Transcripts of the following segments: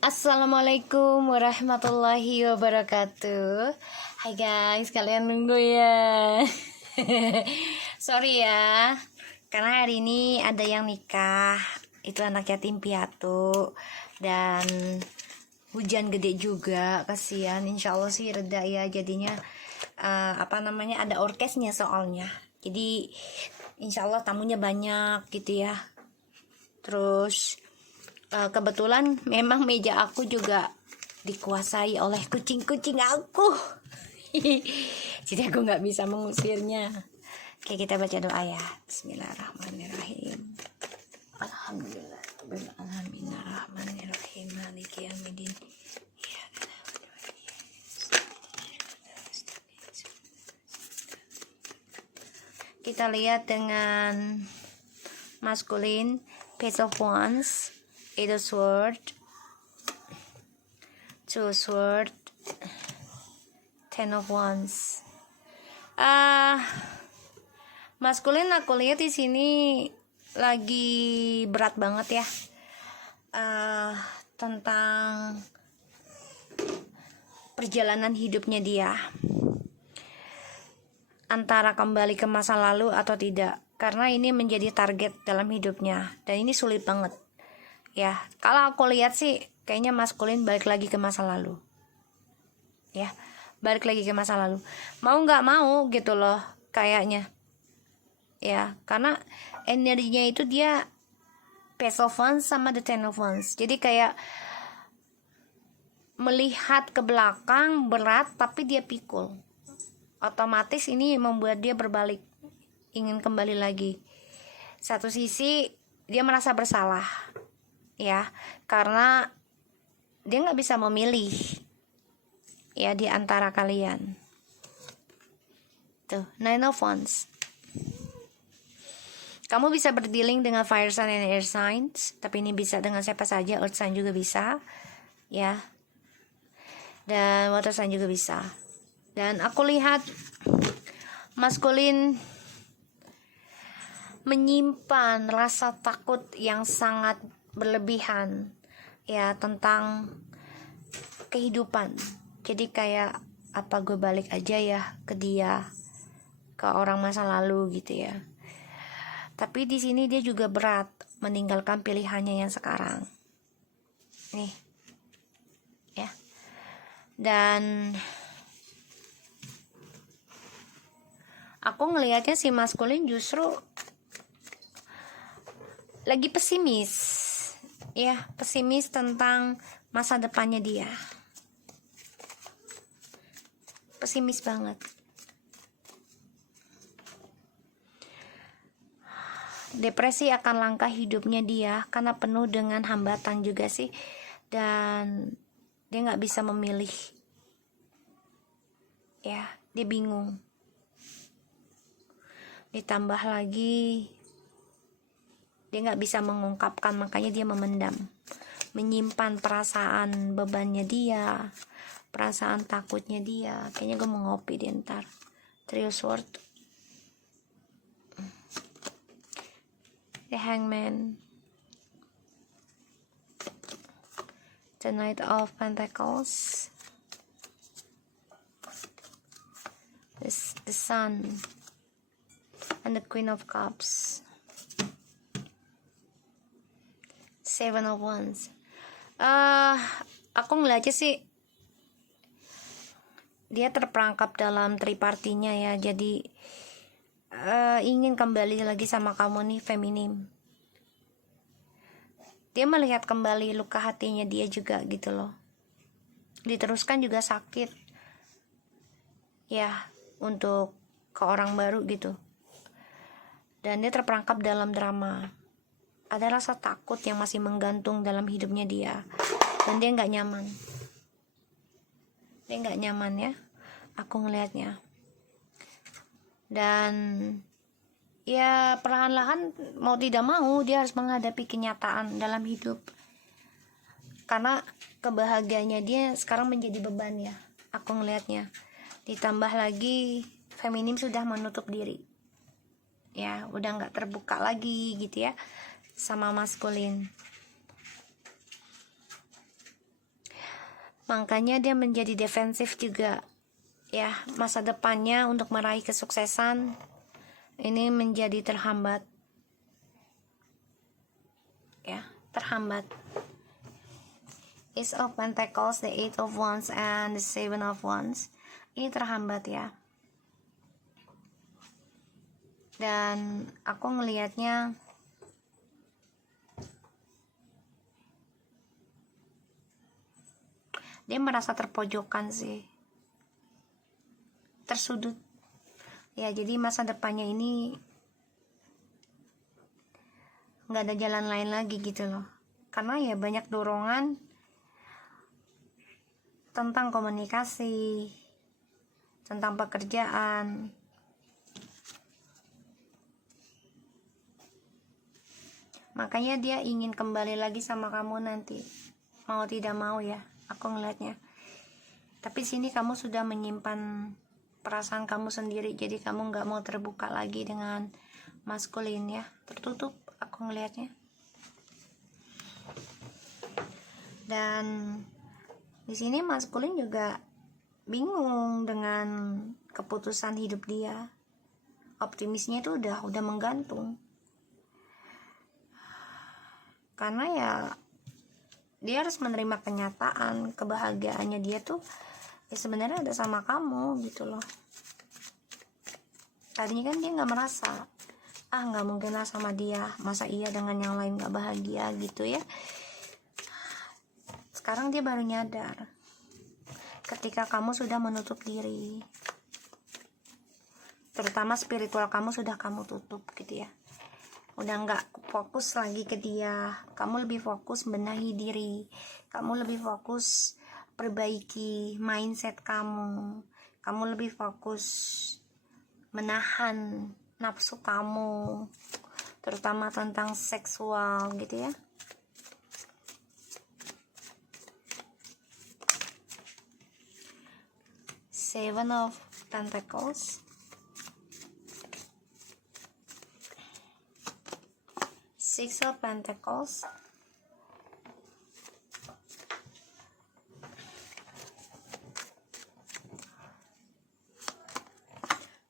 Assalamualaikum warahmatullahi wabarakatuh. Hai guys, kalian nunggu ya. Sorry ya, karena hari ini ada yang nikah. Itu anak yatim piatu. Dan hujan gede juga, kasihan. Insya Allah sih reda ya jadinya. Ada orkesnya soalnya. Jadi insya Allah tamunya banyak gitu ya. Terus kebetulan memang meja aku juga dikuasai oleh kucing-kucing aku. Jadi aku nggak bisa mengusirnya. Oke, kita baca doa ya. Bismillahirrahmanirrahim. Alhamdulillah Bismillahirrahmanirrahim. Maliki yaumiddin. Kita lihat dengan maskulin, Page of Wands, Eight of Swords, Two of Swords, Ten of Wands. Maskulin aku lihat di sini lagi berat banget ya, tentang perjalanan hidupnya dia, antara kembali ke masa lalu atau tidak, karena ini menjadi target dalam hidupnya dan ini sulit banget ya. Kalau aku lihat sih kayaknya maskulin balik lagi ke masa lalu ya, balik lagi ke masa lalu, mau nggak mau gitu loh kayaknya ya, karena energinya itu dia Page of Wands sama the Ten of Wands. Jadi kayak melihat ke belakang berat tapi dia pikul, otomatis ini membuat dia berbalik, ingin kembali lagi. Satu sisi dia merasa bersalah ya, karena dia nggak bisa memilih ya di antara kalian. Tuh, Nine of Wands. Kamu bisa berdealing dengan fire sign and air signs, tapi ini bisa dengan siapa saja, earth sign juga bisa ya, dan water sign juga bisa. Dan aku lihat maskulin menyimpan rasa takut yang sangat berlebihan ya tentang kehidupan. Jadi kayak, apa gue balik aja ya ke dia, ke orang masa lalu gitu ya. Tapi di sini dia juga berat meninggalkan pilihannya yang sekarang nih ya. Dan aku ngelihatnya si maskulin justru lagi pesimis ya, pesimis tentang masa depannya dia, pesimis banget. Depresi akan langkah hidupnya dia karena penuh dengan hambatan juga sih, dan dia nggak bisa memilih ya, dia bingung. Ditambah lagi dia nggak bisa mengungkapkan, makanya dia memendam, menyimpan perasaan bebannya dia, perasaan takutnya dia. Kayaknya gue mau ngopi deh ntar. Three of Swords, The Hangman, the Knight of Pentacles, the Sun, and the Queen of Cups, Seven of Wands. Aku ngeliatnya sih dia terperangkap dalam tripartinya ya, jadi ingin kembali lagi sama kamu nih, feminim. Dia melihat kembali luka hatinya dia juga gitu loh, diteruskan juga sakit ya untuk ke orang baru gitu. Dan dia terperangkap dalam drama, ada rasa takut yang masih menggantung dalam hidupnya dia, dan dia nggak nyaman, ya aku ngelihatnya. Dan ya perlahan-lahan mau tidak mau dia harus menghadapi kenyataan dalam hidup, karena kebahagiaannya dia sekarang menjadi beban ya, aku ngelihatnya. Ditambah lagi feminim sudah menutup diri ya, udah nggak terbuka lagi gitu ya sama maskulin. makanya dia menjadi defensif juga ya. Masa depannya untuk meraih kesuksesan ini menjadi terhambat ya, terhambat. Ace of Pentacles, the Eight of Wands, and the Seven of Wands ini terhambat ya. Dan aku ngelihatnya dia merasa terpojokan sih, tersudut ya. Jadi masa depannya ini nggak ada jalan lain lagi gitu loh, karena ya banyak dorongan tentang komunikasi, tentang pekerjaan. Makanya dia ingin kembali lagi sama kamu nanti, mau tidak mau ya, aku ngeliatnya. Tapi sini kamu sudah menyimpan perasaan kamu sendiri, jadi kamu nggak mau terbuka lagi dengan maskulin ya, tertutup aku ngelihatnya. Dan di sini maskulin juga bingung dengan keputusan hidup dia. Optimisnya itu udah menggantung. Karena ya dia harus menerima kenyataan kebahagiaannya dia tuh ya sebenarnya ada sama kamu gitu loh. Tadinya kan dia nggak merasa, nggak mungkin lah sama dia, masa iya dengan yang lain nggak bahagia gitu ya. Sekarang dia baru nyadar ketika kamu sudah menutup diri, terutama spiritual kamu sudah kamu tutup gitu ya. Udah nggak fokus lagi ke dia, kamu lebih fokus benahi diri, kamu lebih fokus perbaiki mindset kamu, kamu lebih fokus menahan nafsu kamu, terutama tentang seksual gitu ya. Seven of Pentacles, Six of Pentacles,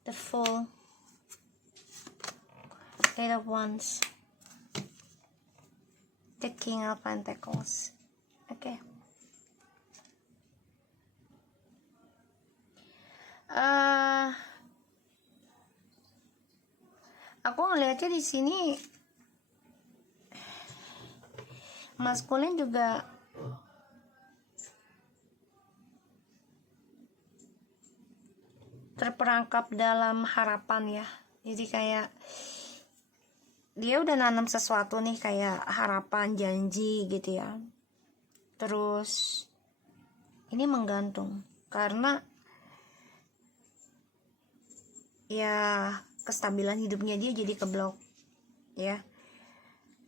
the Fool, Eight of Wands, the King of Pentacles. Oke. Aku ngeliatnya di sini maskulin juga terperangkap dalam harapan ya. Jadi kayak dia udah nanam sesuatu nih, kayak harapan, janji gitu ya. Terus ini menggantung karena ya kestabilan hidupnya dia jadi keblok ya.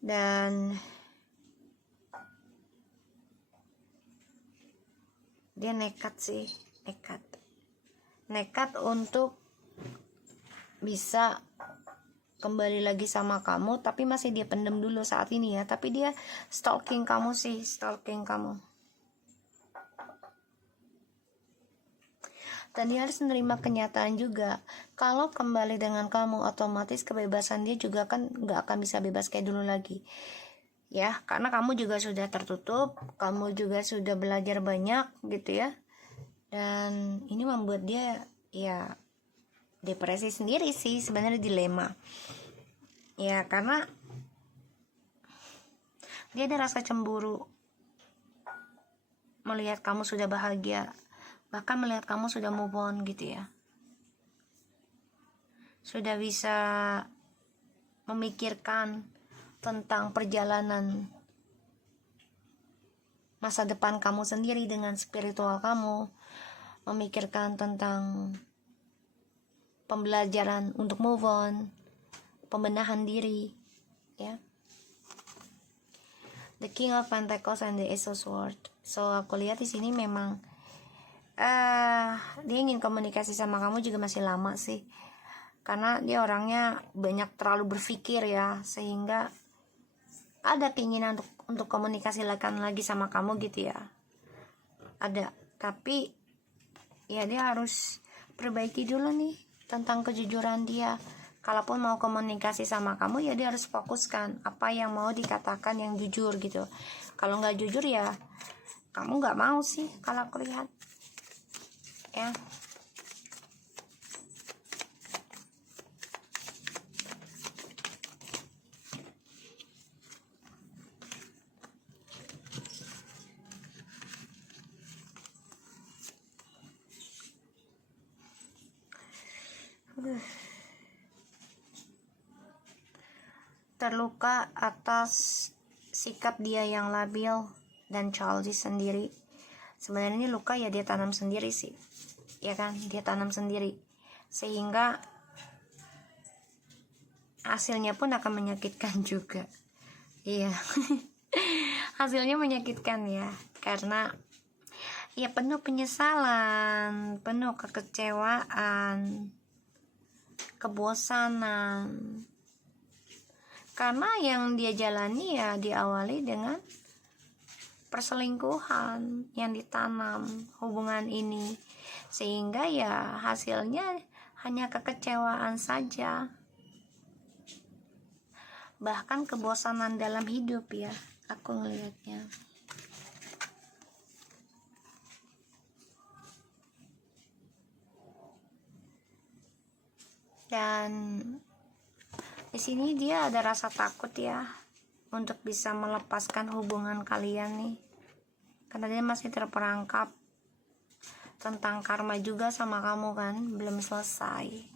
Dan dia nekat sih, nekat untuk bisa kembali lagi sama kamu, tapi masih dia pendem dulu saat ini ya. Tapi dia stalking kamu sih, stalking kamu. Dan dia harus menerima kenyataan juga, kalau kembali dengan kamu otomatis kebebasan dia juga kan nggak akan bisa bebas kayak dulu lagi ya, karena kamu juga sudah tertutup, kamu juga sudah belajar banyak gitu ya. Dan ini membuat dia ya depresi sendiri sih sebenarnya, dilema ya, karena dia ada rasa cemburu melihat kamu sudah bahagia, bahkan melihat kamu sudah move on gitu ya, sudah bisa memikirkan tentang perjalanan masa depan kamu sendiri dengan spiritual kamu, memikirkan tentang pembelajaran untuk move on, pembenahan diri ya. The King of Pentacles and the Ace of Swords. So aku lihat di sini memang dia ingin komunikasi sama kamu juga masih lama sih, karena dia orangnya banyak terlalu berpikir ya, sehingga ada keinginan untuk komunikasi lagi sama kamu gitu ya. ada, tapi ya dia harus perbaiki dulu nih tentang kejujuran dia. Kalaupun mau komunikasi sama kamu, ya dia harus fokuskan apa yang mau dikatakan yang jujur gitu. Kalau nggak jujur ya kamu nggak mau sih kalau aku lihat ya. Terluka atas sikap dia yang labil dan childish sendiri. Sebenarnya ini luka ya dia tanam sendiri sih, ya kan, dia tanam sendiri, sehingga hasilnya pun akan menyakitkan juga. Iya. Hasilnya menyakitkan ya, karena ya penuh penyesalan, penuh kekecewaan, kebosanan, karena yang dia jalani ya diawali dengan perselingkuhan yang ditanam hubungan ini, sehingga ya hasilnya hanya kekecewaan saja, bahkan kebosanan dalam hidup ya aku ngelihatnya. Dan di sini dia ada rasa takut ya untuk bisa melepaskan hubungan kalian nih, karena dia masih terperangkap tentang karma juga sama kamu kan, belum selesai.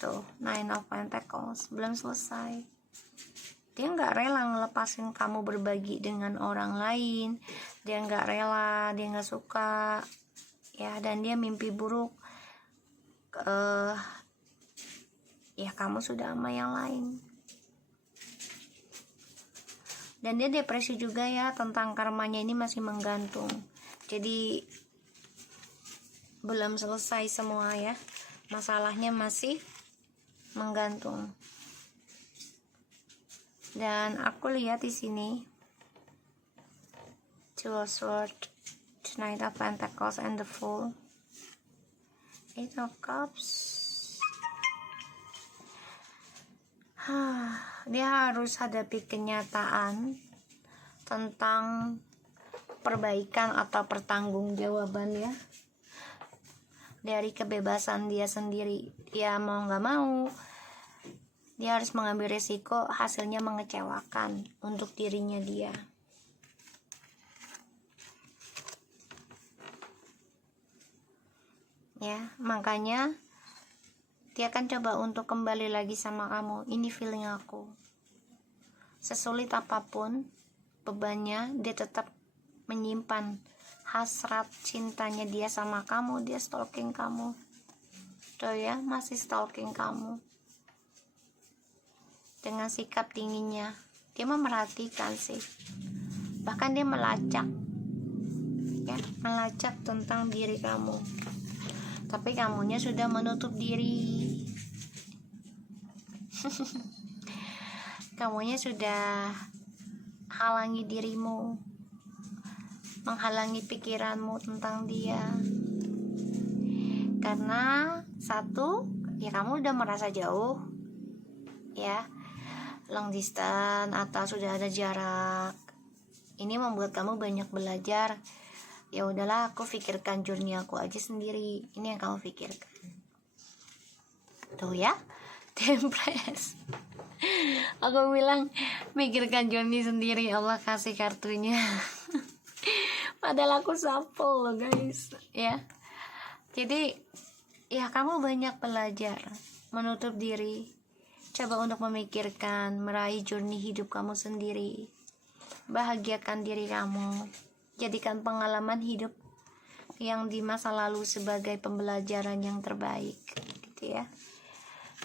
Tuh, Nine of Pentacles belum selesai. Dia nggak rela ngelepasin kamu berbagi dengan orang lain, dia nggak rela, dia nggak suka ya, dan dia mimpi buruk ya kamu sudah sama yang lain. Dan dia depresi juga ya, tentang karmanya ini masih menggantung, jadi belum selesai semua ya, masalahnya masih menggantung. Dan aku lihat di sini Two of Swords, Knight of Pentacles, and the Fool, Eight of Cups. Dia harus hadapi kenyataan tentang perbaikan atau pertanggungjawaban ya, dari kebebasan dia sendiri. Ya mau nggak mau dia harus mengambil resiko, hasilnya mengecewakan untuk dirinya dia. Ya, makanya dia akan coba untuk kembali lagi sama kamu. Ini feeling aku. Sesulit apapun bebannya, dia tetap menyimpan hasrat cintanya dia sama kamu. Dia stalking kamu. Tuh ya, masih stalking kamu. Dengan sikap dinginnya, dia memerhatikan sih. Bahkan dia melacak. Ya, melacak tentang diri kamu. Tapi kamunya sudah menutup diri. Kamunya sudah halangi dirimu, menghalangi pikiranmu tentang dia. Karena satu, ya kamu udah merasa jauh, ya, long distance atau sudah ada jarak. Ini membuat kamu banyak belajar. Ya udahlah, aku pikirkan journey aku aja sendiri. Ini yang kamu pikirkan. Tuh ya, Tempress. Aku bilang pikirkan journey sendiri. Allah kasih kartunya. Padahal aku shuffle loh guys, ya. Jadi ya kamu banyak belajar, menutup diri, coba untuk memikirkan, meraih journey hidup kamu sendiri. Bahagiakan diri kamu. Jadikan pengalaman hidup yang di masa lalu sebagai pembelajaran yang terbaik, gitu ya.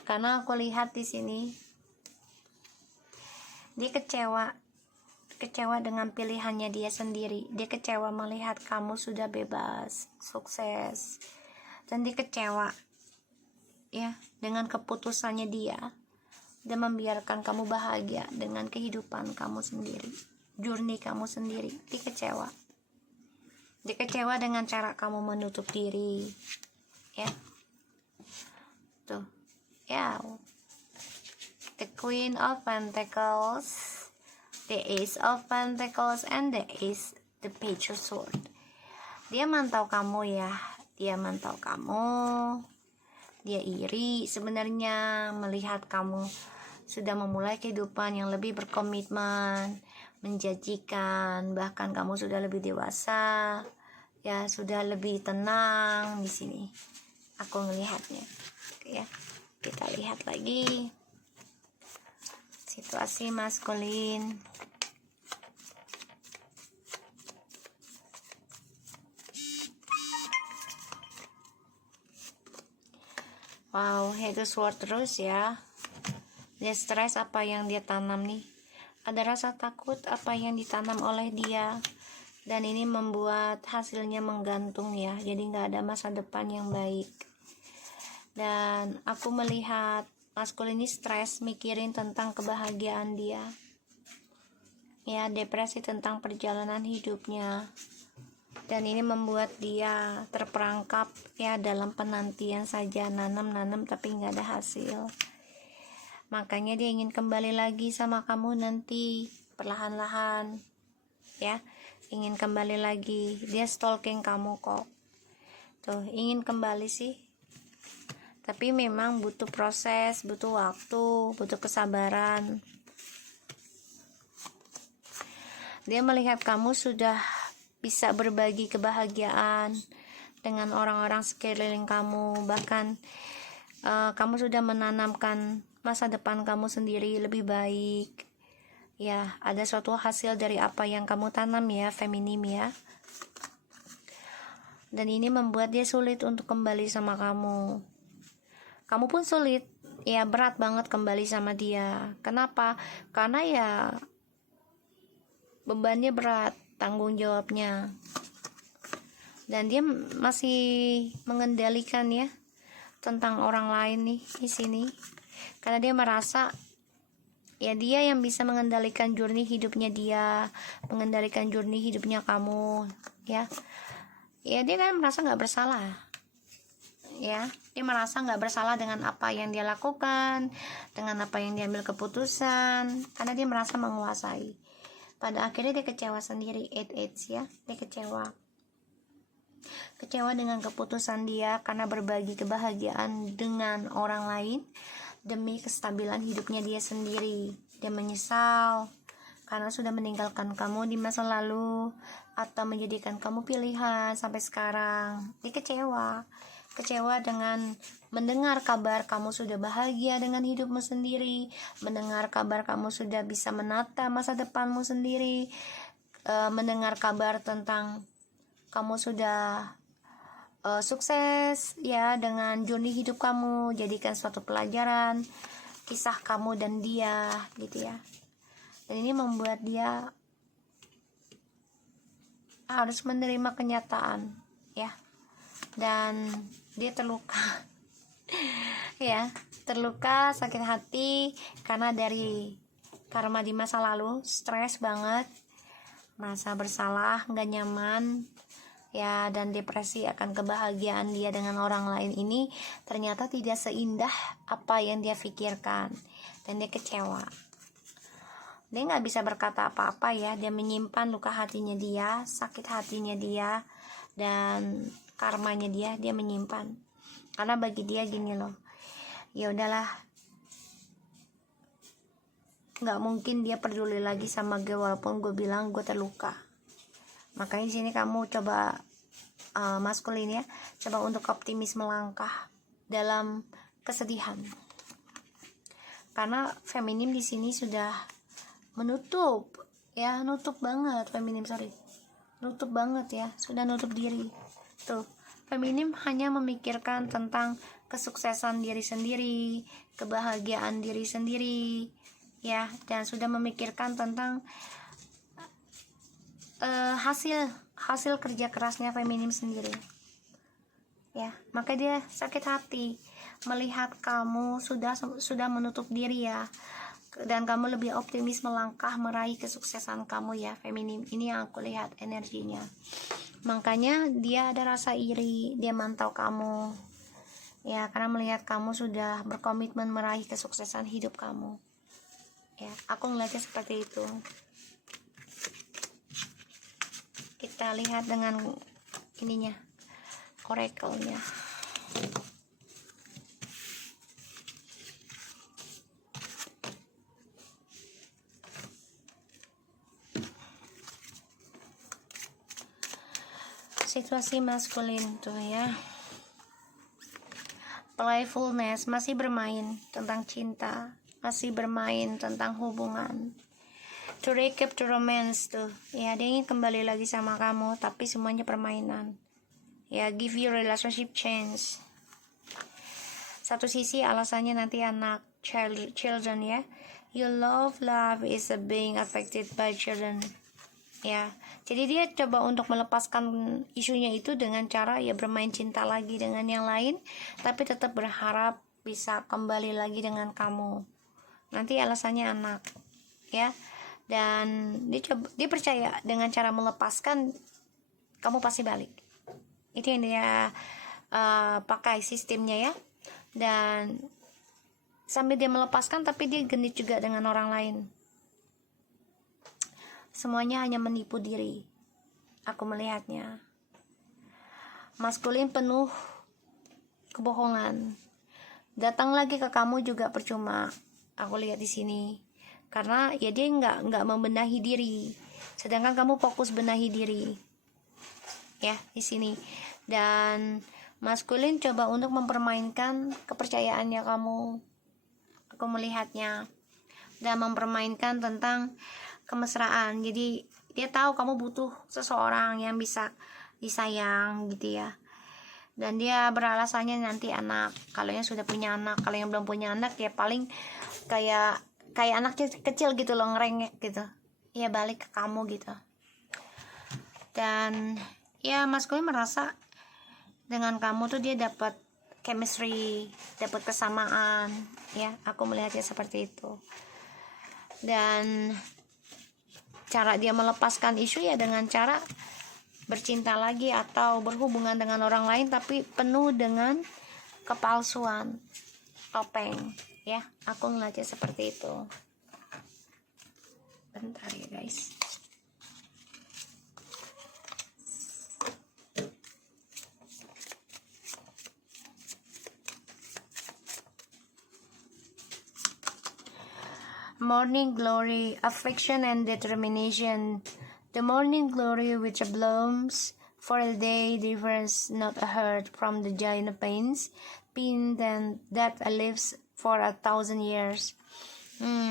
Karena aku lihat di sini dia kecewa dengan pilihannya dia sendiri. Dia kecewa melihat kamu sudah bebas, sukses, dan dia kecewa ya dengan keputusannya dia dan membiarkan kamu bahagia dengan kehidupan kamu sendiri, journey kamu sendiri. Dia kecewa. Dia kecewa dengan cara kamu menutup diri, ya. Tuh, ya. The Queen of Pentacles, the Ace of Pentacles, and the Page of Sword. Dia mantau kamu ya, dia mantau kamu. Dia iri sebenarnya melihat kamu sudah memulai kehidupan yang lebih berkomitmen, menjanjikan, bahkan kamu sudah lebih dewasa, ya sudah lebih tenang di sini. Aku melihatnya, ya. Kita lihat lagi situasi maskulin. Wow, itu sword terus ya. Dia stres apa yang dia tanam nih. Ada rasa takut apa yang ditanam oleh dia. Dan ini membuat hasilnya menggantung ya. Jadi nggak ada masa depan yang baik. Dan aku melihat maskulin ini stres mikirin tentang kebahagiaan dia. Ya, depresi tentang perjalanan hidupnya. Dan ini membuat dia terperangkap ya dalam penantian saja, nanam tapi nggak ada hasil. Makanya dia ingin kembali lagi sama kamu nanti perlahan-lahan, ya, ingin kembali lagi. Dia stalking kamu kok, tuh ingin kembali sih, tapi memang butuh proses, butuh waktu, butuh kesabaran. Dia melihat kamu sudah bisa berbagi kebahagiaan dengan orang-orang sekeliling kamu, bahkan kamu sudah menanamkan masa depan kamu sendiri lebih baik. Ya, ada suatu hasil dari apa yang kamu tanam ya, feminim ya. Dan ini membuat dia sulit untuk kembali sama kamu. Kamu pun sulit, ya berat banget kembali sama dia. Kenapa? Karena ya bebannya berat, tanggung jawabnya. Dan dia masih mengendalikan ya tentang orang lain nih di sini. Karena dia merasa ya dia yang bisa mengendalikan journey hidupnya dia, mengendalikan journey hidupnya kamu, ya. Ya dia kan merasa nggak bersalah, ya. Dia merasa nggak bersalah dengan apa yang dia lakukan, dengan apa yang dia ambil keputusan, karena dia merasa menguasai. Pada akhirnya dia kecewa sendiri, ya. Dia kecewa dengan keputusan dia karena berbagi kebahagiaan dengan orang lain demi kestabilan hidupnya dia sendiri. Dia menyesal karena sudah meninggalkan kamu di masa lalu atau menjadikan kamu pilihan sampai sekarang. Dia kecewa dengan mendengar kabar kamu sudah bahagia dengan hidupmu sendiri, mendengar kabar kamu sudah bisa menata masa depanmu sendiri, mendengar kabar tentang kamu sudah sukses ya dengan journey hidup kamu. Jadikan suatu pelajaran kisah kamu dan dia gitu ya. Dan ini membuat dia harus menerima kenyataan ya, dan dia terluka ya, terluka, sakit hati karena dari karma di masa lalu, stres banget, merasa bersalah, nggak nyaman ya, dan depresi akan kebahagiaan dia dengan orang lain ini ternyata tidak seindah apa yang dia pikirkan, dan dia kecewa. Dia nggak bisa berkata apa-apa ya, dia menyimpan luka hatinya dia, sakit hatinya dia, dan karmanya dia menyimpan. Karena bagi dia gini loh, ya udahlah, nggak mungkin dia peduli lagi sama gue walaupun gue bilang gue terluka. Makanya di sini kamu coba maskulin ya, coba untuk optimis melangkah dalam kesedihan. Karena feminim di sini sudah menutup ya, nutup banget nutup banget ya, sudah nutup diri. Tuh, feminim hanya memikirkan tentang kesuksesan diri sendiri, kebahagiaan diri sendiri ya, dan sudah memikirkan tentang hasil kerja kerasnya feminim sendiri ya. Maka dia sakit hati melihat kamu sudah menutup diri ya, dan kamu lebih optimis melangkah meraih kesuksesan kamu ya feminim. Ini yang aku lihat energinya. Makanya dia ada rasa iri, dia mantau kamu ya, karena melihat kamu sudah berkomitmen meraih kesuksesan hidup kamu ya. Aku ngeliatnya seperti itu. Kita lihat dengan ininya, oracle-nya. Situasi maskulin tuh ya, playfulness, masih bermain tentang cinta, masih bermain tentang hubungan. To recap to romance tuh ya, dia ingin kembali lagi sama kamu tapi semuanya permainan ya. Give your relationship chance. Satu sisi alasannya nanti anak, children ya. Your love is being affected by children ya. Jadi dia coba untuk melepaskan isunya itu dengan cara ya bermain cinta lagi dengan yang lain, tapi tetap berharap bisa kembali lagi dengan kamu. Nanti alasannya anak ya. Dan dia percaya dengan cara melepaskan kamu pasti balik. Itu yang dia pakai sistemnya ya. Dan sambil dia melepaskan tapi dia genit juga dengan orang lain. Semuanya hanya menipu diri. Aku melihatnya. Maskulin penuh kebohongan. Datang lagi ke kamu juga percuma. Aku lihat di sini. Karena ya dia nggak membenahi diri. Sedangkan kamu fokus benahi diri. Ya, di sini. Dan maskulin coba untuk mempermainkan kepercayaannya kamu. Aku melihatnya. Dan mempermainkan tentang kemesraan. Jadi dia tahu kamu butuh seseorang yang bisa disayang gitu ya. Dan dia beralasannya nanti anak. Kalau yang sudah punya anak, kalau yang belum punya anak ya paling kayak anak kecil gitu loh, ngerengek gitu. Ya balik ke kamu gitu. Dan ya maskulin merasa dengan kamu tuh dia dapat chemistry, dapat kesamaan ya. Aku melihatnya seperti itu. Dan cara dia melepaskan isu ya dengan cara bercinta lagi atau berhubungan dengan orang lain tapi penuh dengan kepalsuan, topeng ya. Aku ngeliatnya seperti itu. Bentar ya guys. Morning glory, affection and determination. The morning glory which blooms for a day differs not a hurt from the giant pains that lives for 1,000 years.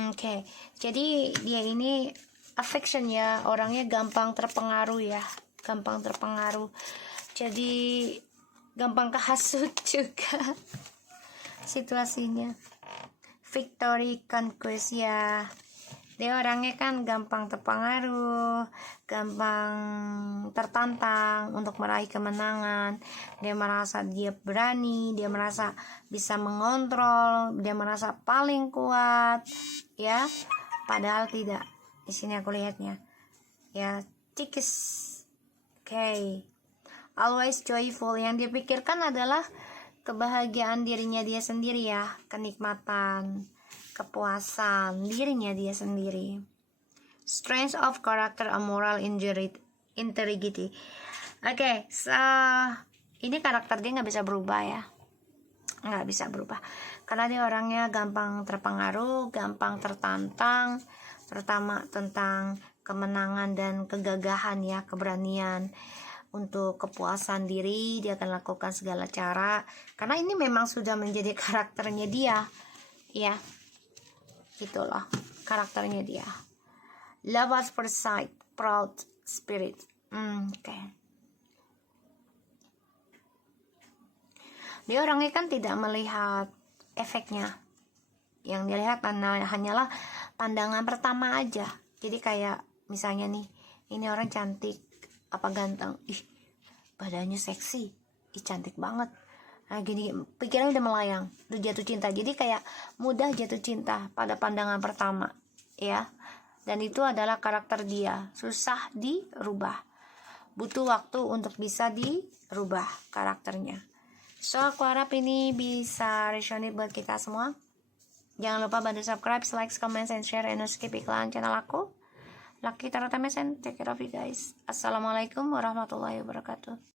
Oke. Jadi dia ini affection ya, orangnya gampang terpengaruh ya, gampang terpengaruh. Jadi gampang kehasut juga situasinya. Victory conquest ya. Dia orangnya kan gampang terpengaruh, gampang tertantang untuk meraih kemenangan. Dia merasa dia berani, dia merasa bisa mengontrol, dia merasa paling kuat, ya. Padahal tidak. Di sini aku lihatnya, ya, cikis. Oke. Always joyful. Yang dipikirkan adalah kebahagiaan dirinya dia sendiri ya, kenikmatan, kepuasan dirinya dia sendiri. Strength of character, a moral integrity. Oke, ini karakter dia nggak bisa berubah ya, nggak bisa berubah karena dia orangnya gampang terpengaruh, gampang tertantang, terutama tentang kemenangan dan kegagahan ya, keberanian. Untuk kepuasan diri dia akan lakukan segala cara karena ini memang sudah menjadi karakternya dia ya, itulah karakternya dia. Love at first sight, proud spirit. Oke. Dia orangnya kan tidak melihat efeknya, yang dilihat hanyalah pandangan pertama aja. Jadi kayak misalnya nih, ini orang cantik apa ganteng, ih badannya seksi, ih cantik banget, Nah, gini, pikirannya udah melayang, udah jatuh cinta. Jadi kayak mudah jatuh cinta pada pandangan pertama, ya. Dan itu adalah karakter dia, susah dirubah. Butuh waktu untuk bisa dirubah karakternya. So, aku harap ini bisa resonate buat kita semua. Jangan lupa bantu subscribe, like, comment, and share, and skip iklan channel aku. Lucky Tarot MSN, take care of you guys. Assalamualaikum warahmatullahi wabarakatuh.